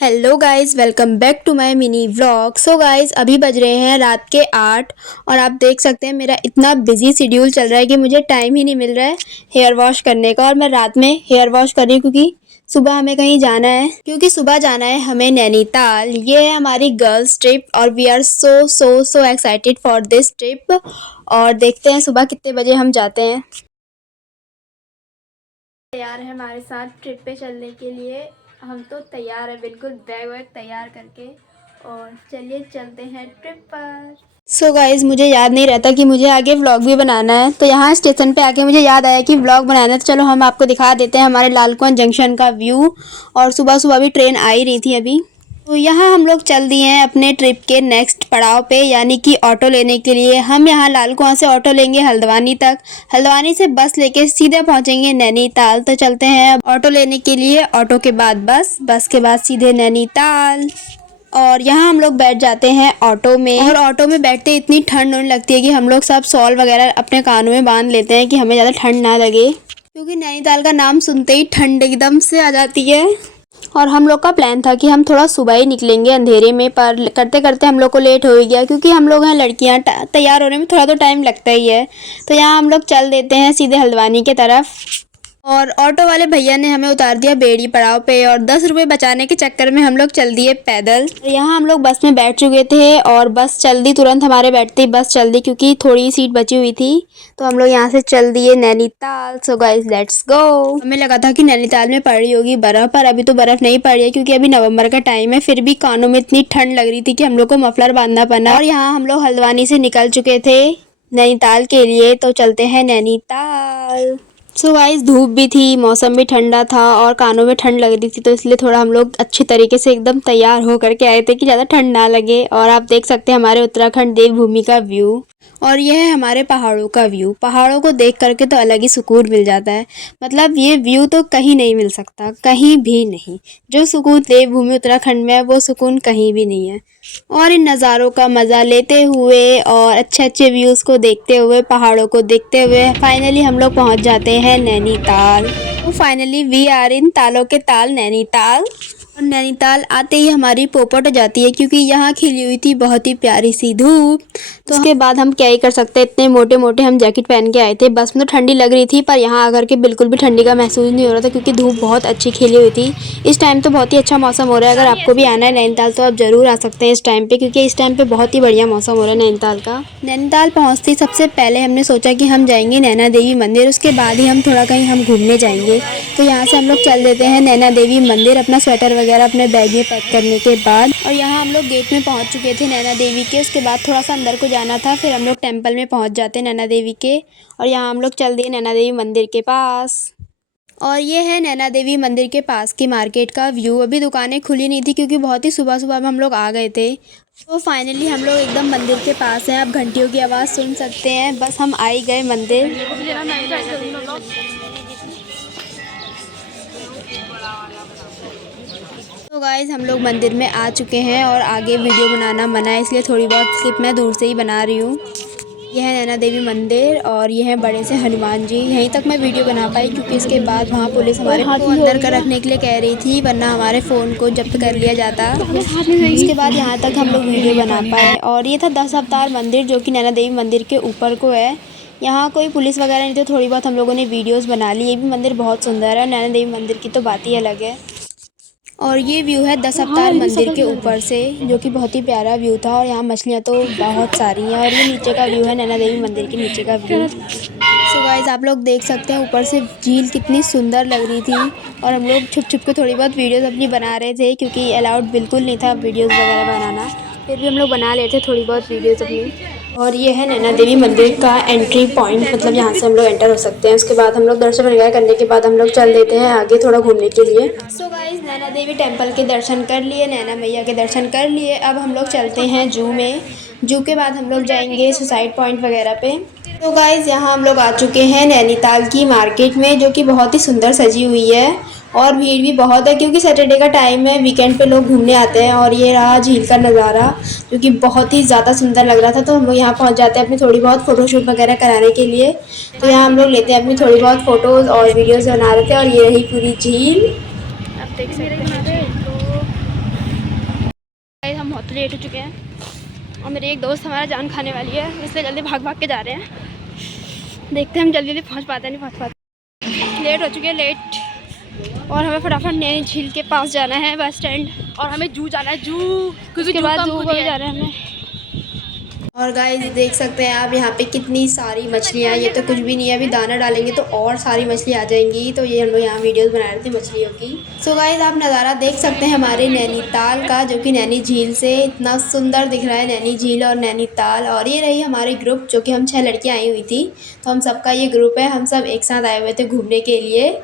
Hello guys, welcome back to my mini vlog. So guys, अभी बज रहे हैं रात के 8 और आप देख सकते हैं मेरा इतना बिजी शेड्यूल चल रहा है कि मुझे टाइम ही नहीं मिल रहा है हेयर वॉश करने का। और मैं रात में हेयर वॉश कर रही हूँ क्योंकि सुबह हमें कहीं जाना है, सुबह जाना है हमें नैनीताल। ये है हमारी गर्ल्स ट्रिप और we are so so so excited for this trip. और देखते हैं सुबह कितने बजे हम जाते हैं। तैयार है हमारे साथ ट्रिप पे चलने के लिए। हम तो तैयार है, बिल्कुल बैग वैग तैयार करके। और चलिए चलते हैं ट्रिप पर। सो गाइज, मुझे याद नहीं रहता कि मुझे आगे व्लॉग भी बनाना है, तो यहाँ स्टेशन पे आके मुझे याद आया कि व्लॉग बनाना है। तो चलो हम आपको दिखा देते हैं हमारे लाल कुआं जंक्शन का व्यू। और सुबह सुबह भी ट्रेन आ ही रही थी अभी। तो यहाँ हम लोग चल दिए हैं अपने ट्रिप के नेक्स्ट पड़ाव पे, यानी कि ऑटो लेने के लिए। हम यहाँ लाल कुआं से ऑटो लेंगे हल्द्वानी तक, हल्द्वानी से बस लेके सीधे पहुँचेंगे नैनीताल। तो चलते हैं अब ऑटो लेने के लिए, ऑटो के बाद बस, बस के बाद सीधे नैनीताल। और यहाँ हम लोग बैठ जाते हैं ऑटो में, और ऑटो में बैठते इतनी ठंड होने लगती है कि हम लोग सब शॉल वगैरह अपने कानों में बांध लेते हैं कि हमें ज़्यादा ठंड ना लगे, क्योंकि नैनीताल का नाम सुनते ही ठंड एकदम से आ जाती है। और हम लोग का प्लान था कि हम थोड़ा सुबह ही निकलेंगे अंधेरे में, पर करते करते हम लोग को लेट हो ही गया, क्योंकि हम लोग हैं लड़कियां, तैयार होने में थोड़ा तो टाइम लगता ही है। तो यहाँ हम लोग चल देते हैं सीधे हल्द्वानी के तरफ। और ऑटो वाले भैया ने हमें उतार दिया बेड़ी पड़ाव पे, और 10 रुपये बचाने के चक्कर में हम लोग चल दिए पैदल। यहाँ हम लोग बस में बैठ चुके थे और बस चल दी तुरंत, हमारे बैठते ही बस चल दी क्योंकि थोड़ी सीट बची हुई थी। तो हम लोग यहाँ से चल दिए Nainital. So guys, let's go. हमें लगा था कि नैनीताल में पड़ रही होगी बर्फ़, पर अभी तो बर्फ़ नहीं पड़ रही है क्योंकि अभी नवंबर का टाइम है। फिर भी कानों में इतनी ठंड लग रही थी कि हम लोग को मफलर बांधना पड़ा। और यहाँ हम लोग हल्द्वानी से निकल चुके थे नैनीताल के लिए। तो चलते हैं नैनीताल। सो गाइस, धूप भी थी, मौसम भी ठंडा था और कानों में ठंड लग रही थी, तो इसलिए थोड़ा हम लोग अच्छी तरीके से एकदम तैयार हो करके आए थे कि ज़्यादा ठंड ना लगे। और आप देख सकते हैं हमारे उत्तराखंड देवभूमि का व्यू, और यह है हमारे पहाड़ों का व्यू। पहाड़ों को देख करके तो अलग ही सुकून मिल जाता है। मतलब ये व्यू तो कहीं नहीं मिल सकता, कहीं भी नहीं। जो सुकून देवभूमि उत्तराखंड में है वो सुकून कहीं भी नहीं है। और इन नज़ारों का मज़ा लेते हुए और अच्छे अच्छे व्यूज़ को देखते हुए, पहाड़ों को देखते हुए फाइनली हम लोग पहुंच जाते हैं नैनीताल। तो फाइनली वी आर इन तालों के ताल नैनीताल। और नैनीताल आते ही हमारी पोपट हो जाती है, क्योंकि यहाँ खिली हुई थी बहुत ही प्यारी सी धूप। तो उसके बाद हम क्या ही कर सकते हैं, इतने मोटे मोटे हम जैकेट पहन के आए थे। बस में तो ठंडी लग रही थी, पर यहाँ आकर के बिल्कुल भी ठंडी का महसूस नहीं हो रहा था, क्योंकि धूप बहुत अच्छी खिली हुई थी। इस टाइम तो बहुत ही अच्छा मौसम हो रहा है। अगर आपको भी आना है नैनीताल तो आप ज़रूर आ सकते हैं इस टाइम पे, क्योंकि इस टाइम पे बहुत ही बढ़िया मौसम हो रहा है नैनीताल का। नैनीताल पहुँचते ही सबसे पहले हमने सोचा कि हम जाएंगे नैना देवी मंदिर, उसके बाद ही हम थोड़ा कहीं हम घूमने जाएंगे। तो यहाँ से हम लोग चल देते हैं नैना देवी मंदिर, अपना स्वेटर वगैरह अपने बैग में पैक करने के बाद। और यहाँ हम लोग गेट में पहुँच चुके थे नैना देवी के। उसके बाद थोड़ा सा अंदर को जाना था, फिर हम लोग टेम्पल में पहुँच जाते नैना देवी के। और यहाँ हम लोग चल दिए नैना देवी मंदिर के पास। और ये है नैना देवी मंदिर के पास की मार्केट का व्यू। अभी दुकानें खुली नहीं थी क्योंकि बहुत ही सुबह सुबह में हम लोग आ गए थे। तो फाइनली हम लोग एकदम मंदिर के पास हैं। आप घंटियों की आवाज़ सुन सकते हैं। बस हम आ ही गए मंदिर। तो गाइज़, हम लोग मंदिर में आ चुके हैं और आगे वीडियो बनाना मना है, इसलिए थोड़ी बहुत क्लिप मैं दूर से ही बना रही हूँ। यह है नैना देवी मंदिर और ये है बड़े से हनुमान जी। यहीं तक मैं वीडियो बना पाई क्योंकि इसके बाद वहाँ पुलिस हमारे को अंदर कर रखने के लिए कह रही थी, वरना हमारे फ़ोन को जब्त कर लिया जाता। उसके बाद यहाँ तक हम लोग वीडियो बना पाए। और ये था 10 अवतार मंदिर, जो कि नैना देवी मंदिर के ऊपर को है। यहाँ कोई पुलिस वगैरह नहीं, तो थोड़ी बहुत हम लोगों ने वीडियोज़ बना ली। ये भी मंदिर बहुत सुंदर है, नैना देवी मंदिर की तो बात ही अलग है। और ये व्यू है 10 अवतार मंदिर के ऊपर से, जो कि बहुत ही प्यारा व्यू था। और यहाँ मछलियाँ तो बहुत सारी हैं। और ये नीचे का व्यू है नैना देवी मंदिर के नीचे का व्यू। सो गाइस, आप लोग देख सकते हैं ऊपर से झील कितनी सुंदर लग रही थी। और हम लोग छुप छुप के थोड़ी बहुत वीडियोस अपनी बना रहे थे, क्योंकि अलाउड बिल्कुल नहीं था वीडियोस वगैरह बनाना। फिर भी हम लोग बना लेते थे थोड़ी बहुत वीडियोस अपनी। और ये है नैना देवी मंदिर का एंट्री पॉइंट, मतलब यहाँ से हम लोग एंटर हो सकते हैं। उसके बाद हम लोग दर्शन वगैरह करने के बाद हम लोग चल देते हैं आगे थोड़ा घूमने के लिए। So guys, Naina Devi temple के दर्शन कर लिए, नैना मैया के दर्शन कर लिए। अब हम लोग चलते हैं जू में। जू के बाद हम लोग जाएंगे सुसाइड पॉइंट वगैरह पे। तो गाइस, यहाँ हम लोग आ चुके हैं नैनीताल की मार्केट में, जो कि बहुत ही सुंदर सजी हुई है। और भीड़ भी बहुत है क्योंकि सैटरडे का टाइम है, वीकेंड पे लोग घूमने आते हैं। और ये रहा झील का नज़ारा, जो कि बहुत ही ज़्यादा सुंदर लग रहा था। तो हम लोग यहाँ पहुँच जाते हैं अपनी थोड़ी बहुत फ़ोटोशूट वगैरह कराने के लिए। तो यहाँ हम लोग लेते हैं अपनी थोड़ी बहुत फ़ोटोज़ और वीडियोज़ बना रहे थे। और ये रही पूरी झील, आप देख सकते हैं झील को। हम बहुत लेट हो चुके हैं और मेरे एक दोस्त हमारा जान खाने वाली है, इसलिए जल्दी भाग भाग के जा रहे हैं। देखते हैं हम जल्दी जल्दी पहुँच पाते नहीं पहुँच पाते। लेट हो चुके हैं, लेट। और हमें फटाफट नैनी झील के पास जाना है, बस स्टैंड। और हमें जू जाना है, जू। उसके बाद जू को जा रहे हैं हमें। और गाइस देख सकते हैं आप यहाँ पे कितनी सारी मछलियाँ। ये तो कुछ भी नहीं है, अभी दाना डालेंगे तो और सारी मछली आ जाएंगी। तो ये हम लोग यहाँ वीडियोस बना रहे थे मछलियों की। सो गाइस आप नज़ारा देख सकते हैं हमारे नैनीताल का, जो कि नैनी झील से इतना सुंदर दिख रहा है, नैनी झील और नैनीताल। और ये रही हमारी ग्रुप, जो कि हम 6 लड़कियाँ आई हुई थी। तो हम सबका ये ग्रुप है, हम सब एक साथ आए हुए थे घूमने के लिए।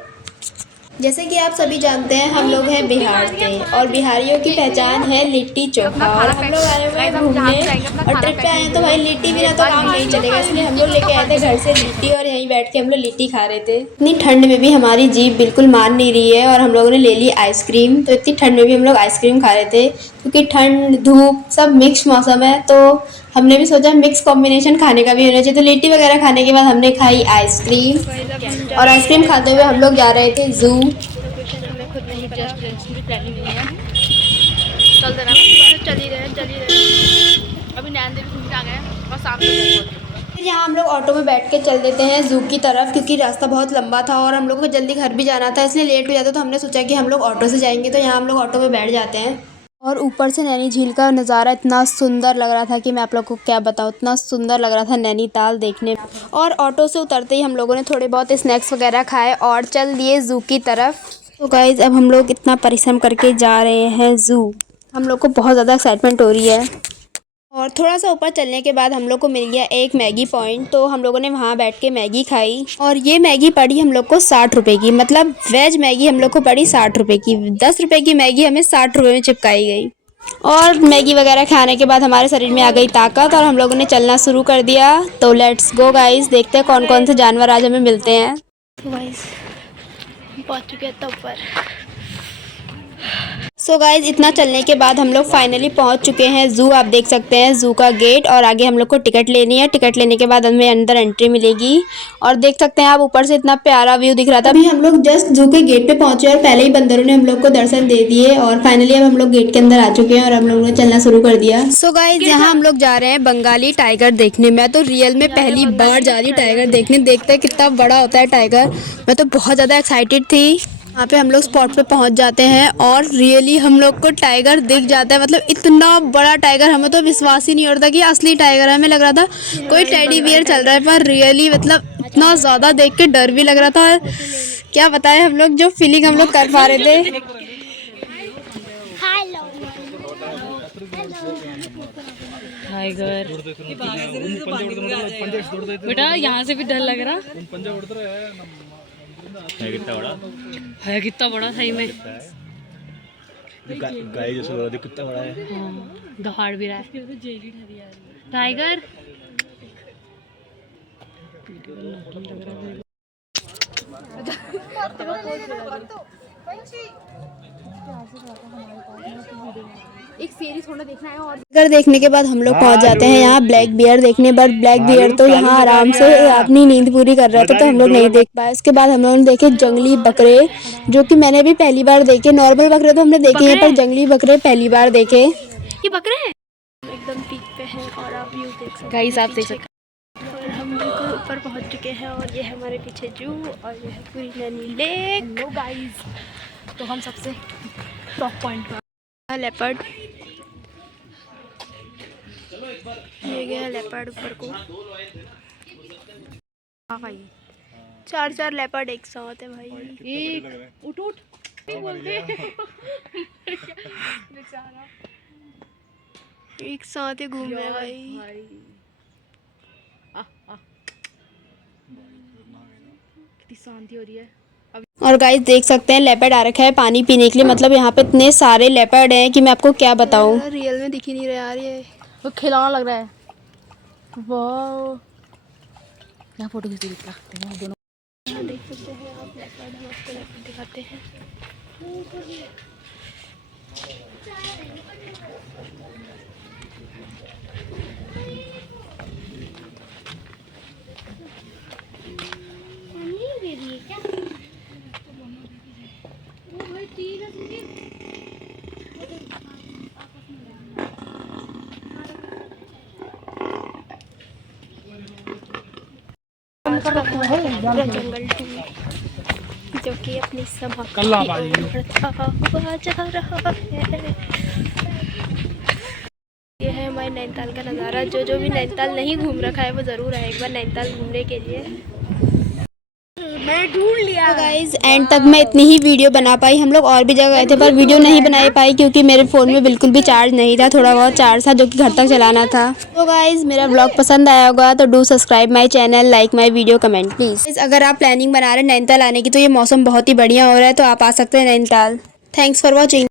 जैसे कि आप सभी जानते हैं हम लोग हैं बिहार से, और बिहारियों की पहचान है लिट्टी चोखा। और हम लोग आए हुए हैं घूमने और ट्रिप पे आए हैं, तो भाई लिट्टी बिना तो काम नहीं चलेगा, इसलिए हम लोग लेके आए थे घर से लिट्टी और यहीं बैठ के हम लोग लिट्टी खा रहे थे। इतनी ठंड में भी हमारी जीभ बिल्कुल मान नहीं रही है और हम लोगों ने ले ली आइसक्रीम। तो इतनी ठंड में भी हम लोग आइसक्रीम खा रहे थे, क्योंकि ठंड धूप सब मिक्स मौसम है, तो हमने भी सोचा मिक्स कॉम्बिनेशन खाने का भी होना चाहिए। तो लिट्टी वगैरह खाने के बाद हमने खाई आइसक्रीम, और आइसक्रीम खाते हुए हम लोग जा रहे थे जू। हमें खुद नहीं पता, प्लानिंग नहीं है, चल देना चल ही रहे। अभी नैन देवी घूमने आ गए और सामने फिर यहाँ हम लोग ऑटो में बैठ के चल देते हैं जू की तरफ, क्योंकि रास्ता बहुत लंबा था और हम लोग को जल्दी घर भी जाना था, इसलिए लेट हो जाता। तो हमने सोचा कि हम लोग ऑटो से जाएंगे, तो यहाँ हम लोग ऑटो में बैठ जाते हैं। और ऊपर से नैनी झील का नज़ारा इतना सुंदर लग रहा था कि मैं आप लोग को क्या बताऊँ, इतना सुंदर लग रहा था नैनीताल देखने में। और ऑटो से उतरते ही हम लोगों ने थोड़े बहुत स्नैक्स वगैरह खाए और चल दिए ज़ू की तरफ। तो गाइज़ अब हम लोग इतना परिश्रम करके जा रहे हैं ज़ू, हम लोग को बहुत ज़्यादा एक्साइटमेंट हो रही है। और थोड़ा सा ऊपर चलने के बाद हम लोग को मिल गया एक मैगी पॉइंट, तो हम लोगों ने वहाँ बैठ के मैगी खाई। और ये मैगी पड़ी हम लोग को 60 रुपये की, मतलब वेज मैगी हम लोग को पड़ी 60 रुपये की। 10 रुपये की मैगी हमें 60 रुपये में चिपकाई गई। और मैगी वगैरह खाने के बाद हमारे शरीर में आ गई ताकत और हम लोगों ने चलना शुरू कर दिया। तो लेट्स गो गाइस, देखते हैं कौन कौन से जानवर आज हमें मिलते हैं। गाइस पहुँच चुके हैं ऊपर। सो गाइज इतना चलने के बाद हम लोग फाइनली पहुंच चुके हैं ज़ू। आप देख सकते हैं ज़ू का गेट, और आगे हम लोग को टिकट लेनी है। टिकट लेने के बाद हमें अंदर एंट्री मिलेगी। और देख सकते हैं आप ऊपर से इतना प्यारा व्यू दिख रहा था। अभी हम लोग जस्ट ज़ू के गेट पे पहुंचे और पहले ही बंदरों ने हम लोग को दर्शन दे दिए। और फाइनली अब हम लोग गेट के अंदर आ चुके हैं और हम लोगों ने चलना शुरू कर दिया। सो गाइज यहाँ हम लोग जा रहे हैं बंगाली टाइगर देखने। मैं तो रियल में पहली बार जा रही टाइगर देखने। देखते हैं कितना बड़ा होता है टाइगर। मैं तो बहुत ज़्यादा एक्साइटेड थी। यहाँ पे हम लोग स्पॉट पे पहुँच जाते हैं और रियली हम लोग को टाइगर दिख जाता है। मतलब इतना बड़ा टाइगर, हमें तो विश्वास ही नहीं हो रहा था कि असली टाइगर है। हमें लग रहा था कोई टेडी बियर चल रहा है, पर रियली मतलब इतना ज़्यादा देख के डर भी लग रहा था। क्या बताएं हम लोग जो फीलिंग हम लोग कर पा रहे थे। टाइगर बेटा यहाँ से भी डर लग रहा है। कितना बड़ा सही में गाय जैसा कितना बड़ा है। दहाड़ भी रहा है टाइगर। एक सीरीज थोड़ा देखना है। और टाइगर देखने के बाद हम लोग पहुंच जाते हैं यहाँ ब्लैक बियर देखने। पर ब्लैक बियर तो यहाँ आराम से अपनी नींद पूरी कर रहा था, तो हम लोग नहीं देख पाए। उसके बाद हम लोगों ने देखे जंगली बकरे, जो कि मैंने भी पहली बार देखे। नॉर्मल बकरे तो हमने देखे हैं, पर जंगली बकरे पहली बार देखे। ये बकरे हैं एकदम पीक पे हैं और आप व्यू देख सकते हैं। गाइस आप देख सकते हैं। और हम बिल्कुल ऊपर पहुंच चुके हैं और ये है हमारे पीछे जू और ये है पूरी नैनी लेक। हेलो गाइस, तो हम सबसे टॉप पॉइंट पर लेपर्ड, ये गया लेपर्ड ऊपर को। हाँ भाई 4 लेपर्ड एक साथ है भाई। एक उठ उठ एक साथ ही घूम रहे भाई। कितनी शांति हो रही है। और गाइस देख सकते हैं लेपर्ड आ रखा है पानी पीने के लिए। मतलब यहाँ पे इतने सारे लेपर्ड हैं कि मैं आपको क्या बताऊँ। रियल में दिख ही नहीं रहा यार, ये वो खिलौना लग रहा है। वाह यहाँ फोटो खींच रखते हैं दोनों। देख सकते हैं आप लेपर्ड, हम आपको लेपर्ड दिखाते हैं। पूरा जंगल जो कि अपनी समाप्ति बढ़ता हुआ जा रहा है। ये है हमारे नैनीताल का नज़ारा। जो भी नैनीताल नहीं घूम रखा है वो ज़रूर आए एक बार नैनीताल घूमने के लिए। मैं ढूंढ लिया। तो गाइज एंड तक मैं इतनी ही वीडियो बना पाई। हम लोग और भी जगह गए थे पर वीडियो नहीं बना पाई क्योंकि मेरे फ़ोन में बिल्कुल भी चार्ज नहीं था। थोड़ा बहुत चार्ज था जो कि घर तक चलाना था। तो गाइज मेरा व्लॉग पसंद आया होगा तो do subscribe my channel, like my video, comment please. अगर आप प्लानिंग बना रहे हैं नैनीताल आने की तो ये मौसम बहुत ही बढ़िया हो रहा है तो आप आ सकते हैं नैनीताल। Thanks for watching.